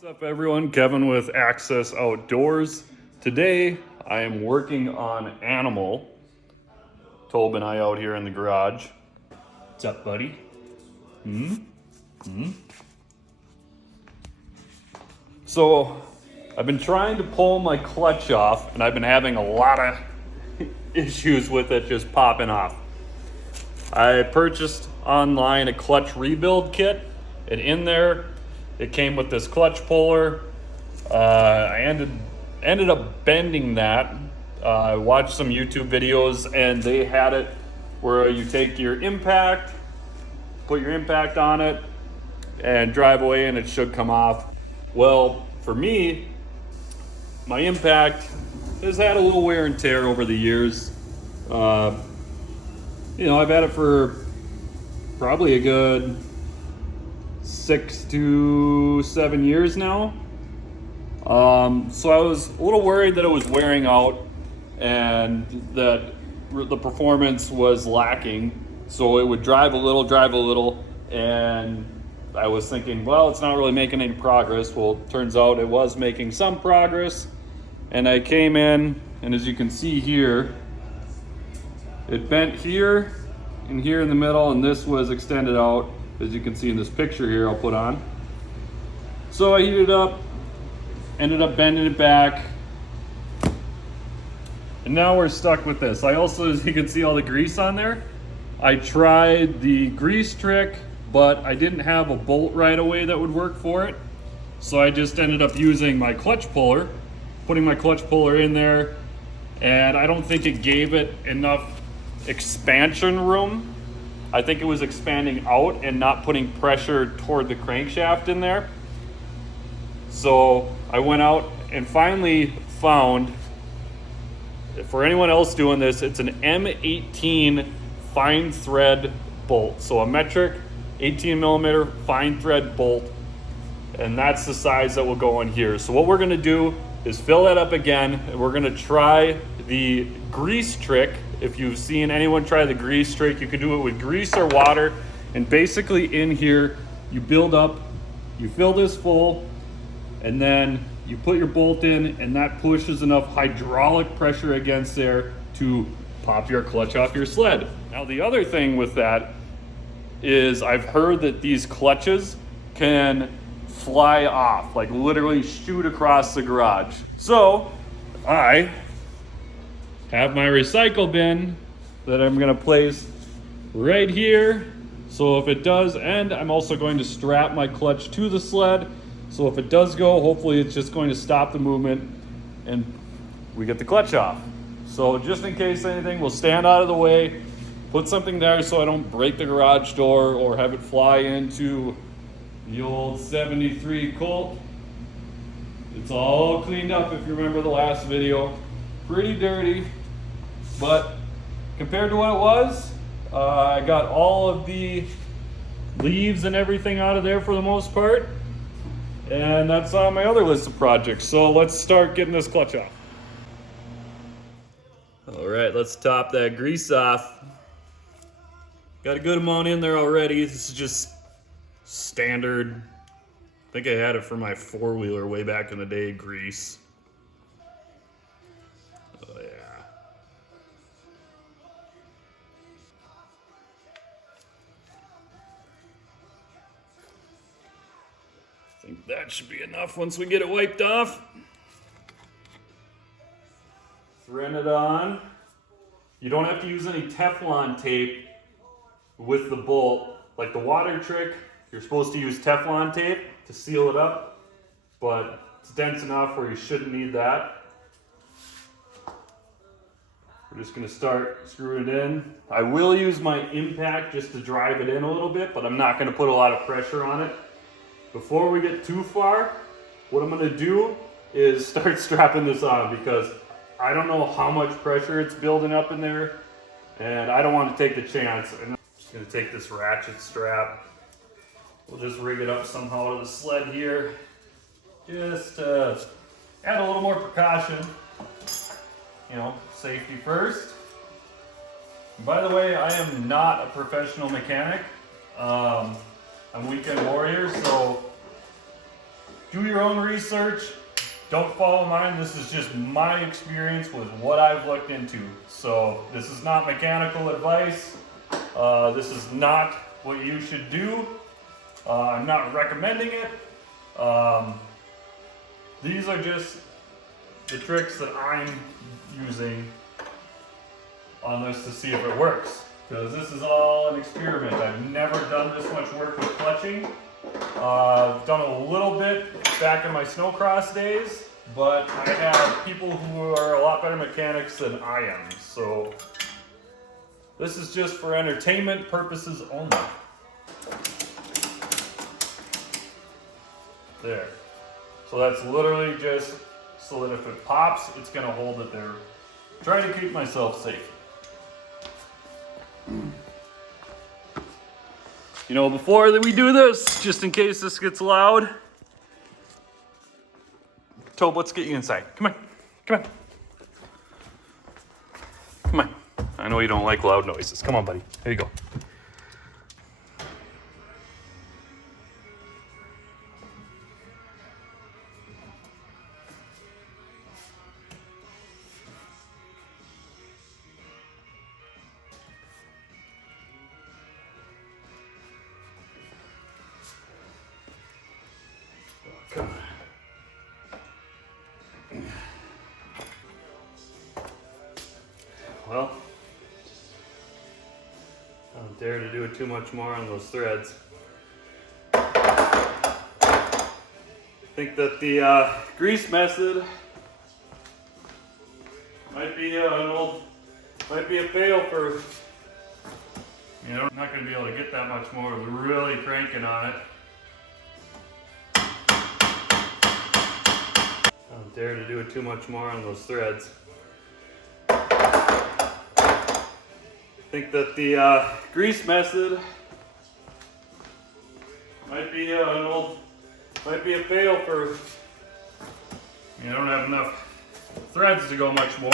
What's up everyone, Kevin with Access Outdoors. Today I am working on Animal. Tobe and I out here in the garage. What's up, buddy? So I've been trying to pull my clutch off and I've been having a lot of issues with it just popping off. I purchased online a clutch rebuild kit, and in there it came with this clutch puller. I ended up bending that. I watched some YouTube videos and they had it where you take your impact, put your impact on it, and drive away and it should come off. Well, for me, my impact has had a little wear and tear over the years. I've had it for probably a good 6 to 7 years now. So I was a little worried that it was wearing out and that the performance was lacking. So it would drive a little, and I was thinking, well, it's not really making any progress. Well, it turns out it was making some progress. And I came in, and as you can see here, it bent here and here in the middle, and this was extended out, as you can see in this picture here I'll put on. So I heated up, ended up bending it back, and now we're stuck with this. I also, as you can see all the grease on there, I tried the grease trick, but I didn't have a bolt right away that would work for it. So I just ended up using my clutch puller, putting my clutch puller in there, and I don't think it gave it enough expansion room. I think it was expanding out and not putting pressure toward the crankshaft in there. So I went out and finally found, for anyone else doing this, it's an M18 fine thread bolt. So a metric 18 millimeter fine thread bolt, and that's the size that will go in here. So what we're gonna do is fill that up again, and we're gonna try the grease trick. If you've seen anyone try the grease trick, you can do it with grease or water. And basically in here, you build up, you fill this full, and then you put your bolt in, and that pushes enough hydraulic pressure against there to pop your clutch off your sled. Now the other thing with that is I've heard that these clutches can fly off, like literally shoot across the garage. So I have my recycle bin that I'm gonna place right here. So if it does end, I'm also going to strap my clutch to the sled. So if it does go, hopefully it's just going to stop the movement and we get the clutch off. So just in case anything, we'll stand out of the way, put something there so I don't break the garage door or have it fly into the old 73 Colt. It's all cleaned up if you remember the last video. Pretty dirty, but compared to what it was, I got all of the leaves and everything out of there for the most part. And that's on my other list of projects. So let's start getting this clutch off. All right, let's top that grease off. Got a good amount in there already. This is just standard. I think I had it for my four-wheeler way back in the day, grease. Oh yeah. I think that should be enough once we get it wiped off. Thread it on. You don't have to use any Teflon tape with the bolt. Like the water trick, you're supposed to use Teflon tape to seal it up, but it's dense enough where you shouldn't need that. We're just gonna start screwing it in. I will use my impact just to drive it in a little bit, but I'm not gonna put a lot of pressure on it. Before we get too far, what I'm gonna do is start strapping this on, because I don't know how much pressure it's building up in there, and I don't want to take the chance. And I'm just gonna take this ratchet strap. We'll just rig it up somehow to the sled here, just to add a little more precaution. You know, safety first. And by the way, I am not a professional mechanic. I'm a weekend warrior, so do your own research. Don't follow mine. This is just my experience with what I've looked into. So this is not mechanical advice. This is not what you should do. I'm not recommending it. These are just the tricks that I'm using on this to see if it works. Because this is all an experiment. I've never done this much work with clutching. I've done a little bit back in my snowcross days, but I have people who are a lot better mechanics than I am. So this is just for entertainment purposes only. There. So that's literally just so that if it pops, it's gonna hold it there. Try to keep myself safe. You know, before that we do this, just in case this gets loud, Tobe, let's get you inside. Come on, come on. Come on. I know you don't like loud noises. Come on, buddy. Here you go. Come on. Well, I don't dare to do it too much more on those threads. I think that the grease method might be a fail for, you know, I'm not going to be able to get that much more with really cranking on it. I don't dare to do it too much more on those threads. I think that the grease method might be a fail for, you don't have enough threads to go much more.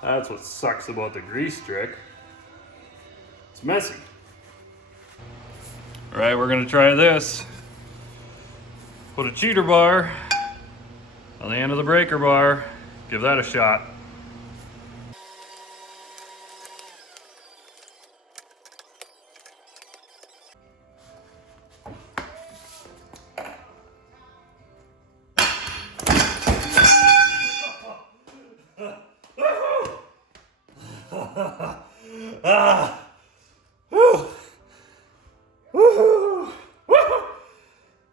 That's what sucks about the grease trick. It's messy. All right, we're gonna try this. Put a cheater bar on the end of the breaker bar. Give that a shot.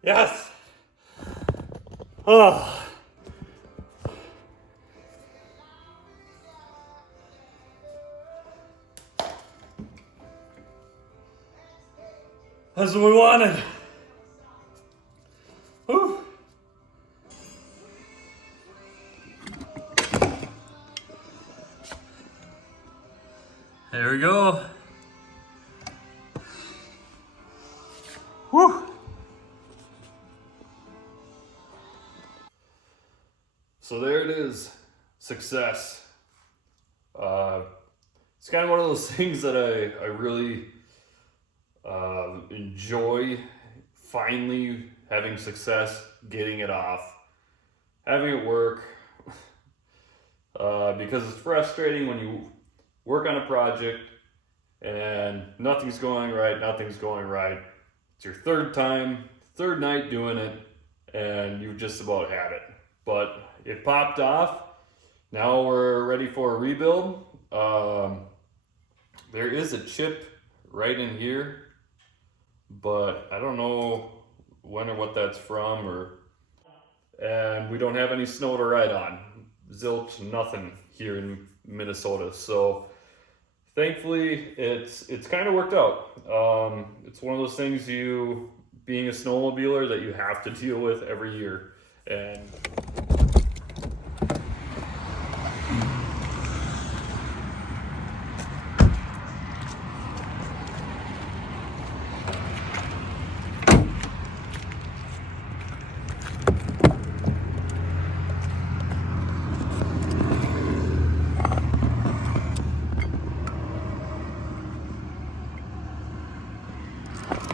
Yes. Oh. That's what we wanted. Whew. There we go. Whew. So there it is, success. It's kind of one of those things that I really enjoy finally having success, getting it off, having it work, because it's frustrating when you work on a project and nothing's going right. It's your third night doing it, and you've just about had it. But it popped off. Now we're ready for a rebuild. There is a chip right in here, but I don't know when or what that's from, and we don't have any snow to ride on. Zilch, nothing here in Minnesota. So thankfully it's kind of worked out. It's one of those things, being a snowmobiler, that you have to deal with every year. And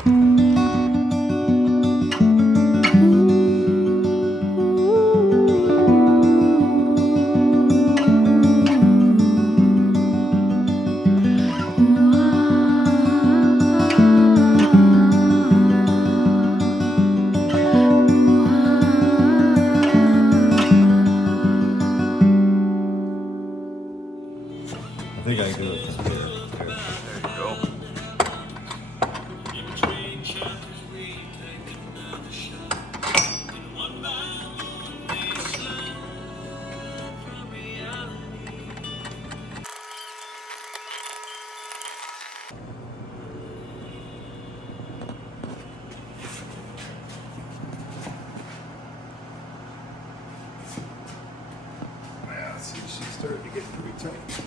I think I can do it from here. Here. There you go. Yeah, see, she's starting to get pretty tight.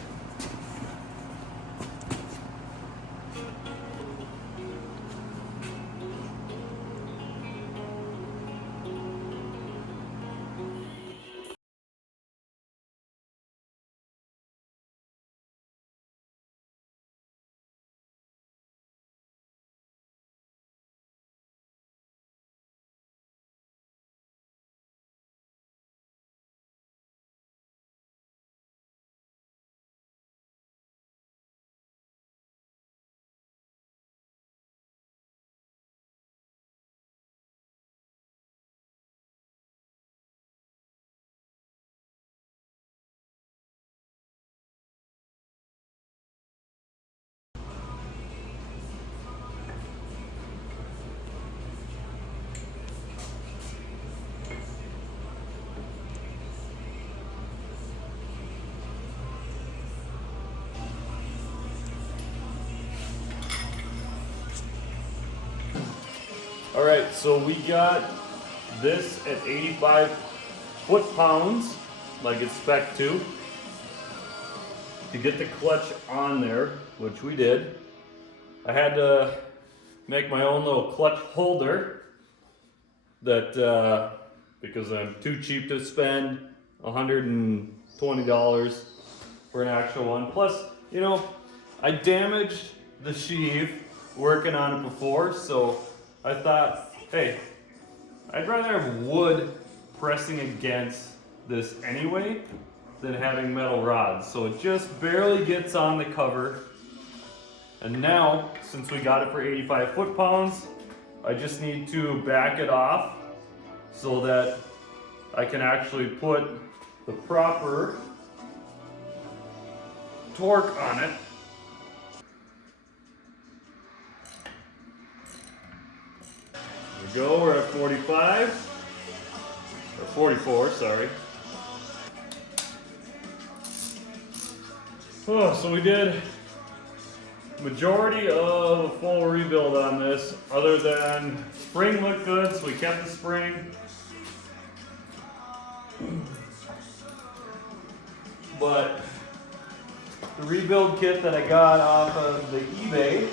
All right, so we got this at 85 foot-pounds, like it's spec to get the clutch on there, which we did. I had to make my own little clutch holder that because I'm too cheap to spend $120 for an actual one. Plus, you know, I damaged the sheave working on it before, so I thought, hey, I'd rather have wood pressing against this anyway than having metal rods. So it just barely gets on the cover. And now, since we got it for 85 foot-pounds, I just need to back it off so that I can actually put the proper torque on it. There we go, we're at 45, or 44, sorry. Oh, so we did majority of a full rebuild on this, other than spring looked good, so we kept the spring. But the rebuild kit that I got off of the eBay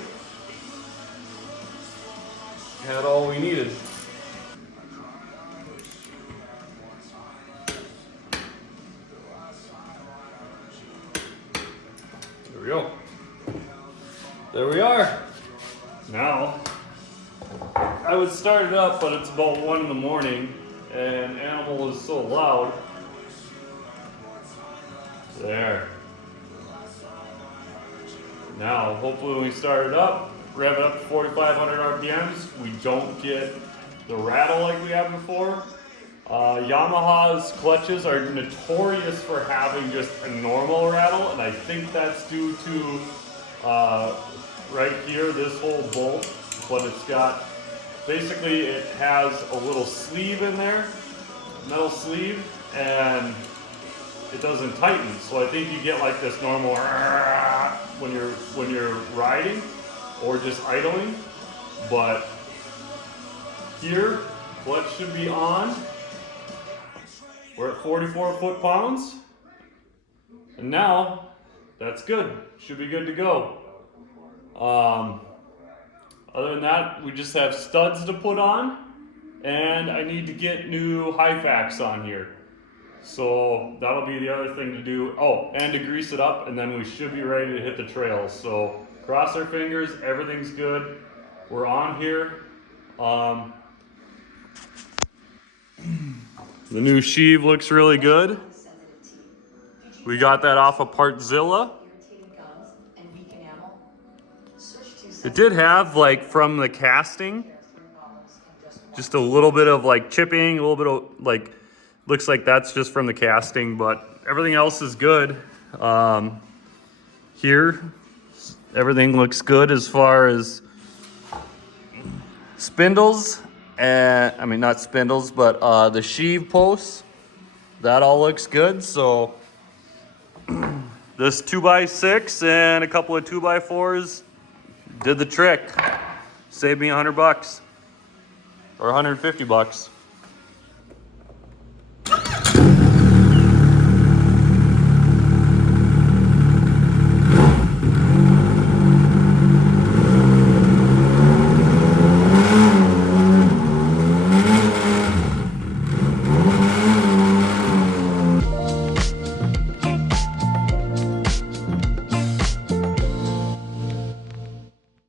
had all we needed. There we go. There we are. Now, I would start it up, but it's about 1 in the morning, and animal is so loud. There. Now, hopefully when we start it up, rev it up to 4,500 RPMs, we don't get the rattle like we had before. Yamaha's clutches are notorious for having just a normal rattle, and I think that's due to right here, this whole bolt, but it's got, basically it has a little sleeve in there, metal sleeve, and it doesn't tighten. So I think you get like this normal when you're riding or just idling, but here, clutch should be on. We're at 44 foot-pounds, and now that's good. Should be good to go. Other than that, we just have studs to put on, and I need to get new high facts on here. So that'll be the other thing to do. Oh, and to grease it up, and then we should be ready to hit the trails. So cross our fingers, everything's good. we're on here. The new sheave looks really good. We got that off of Partzilla. It did have, like, from the casting, just a little bit of like chipping, a little bit of like, looks like that's just from the casting, but everything else is good. Here, everything looks good as far as spindles, and I mean not spindles, but the sheave posts, that all looks good. So this 2x6 and a couple of 2x4s did the trick. Saved me $100 or $150.